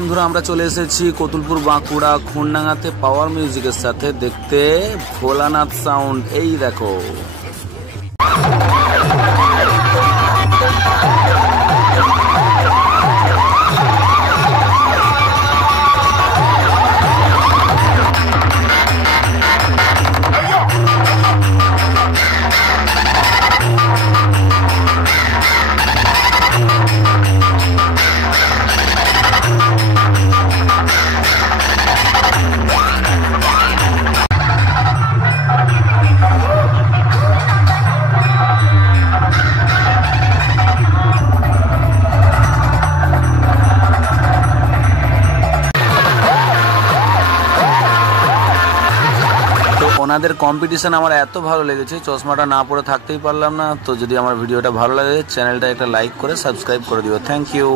বন্ধুরা আমরা চলে এসেছি কতুলপুর বাঁকুড়া খুনডাঙ্গাতে পাওয়ার মিউজিকের সাথে দেখতে ভোলানাথ সাউন্ড। এই দেখো ওনাদের কম্পিটিশন আমার এত ভালো লেগেছে, চশমাটা না পরে থাকতেই পারলাম না। তো যদি আমার ভিডিওটা ভালো লাগে চ্যানেলটা একটা লাইক করে সাবস্ক্রাইব করে দিও। Thank you.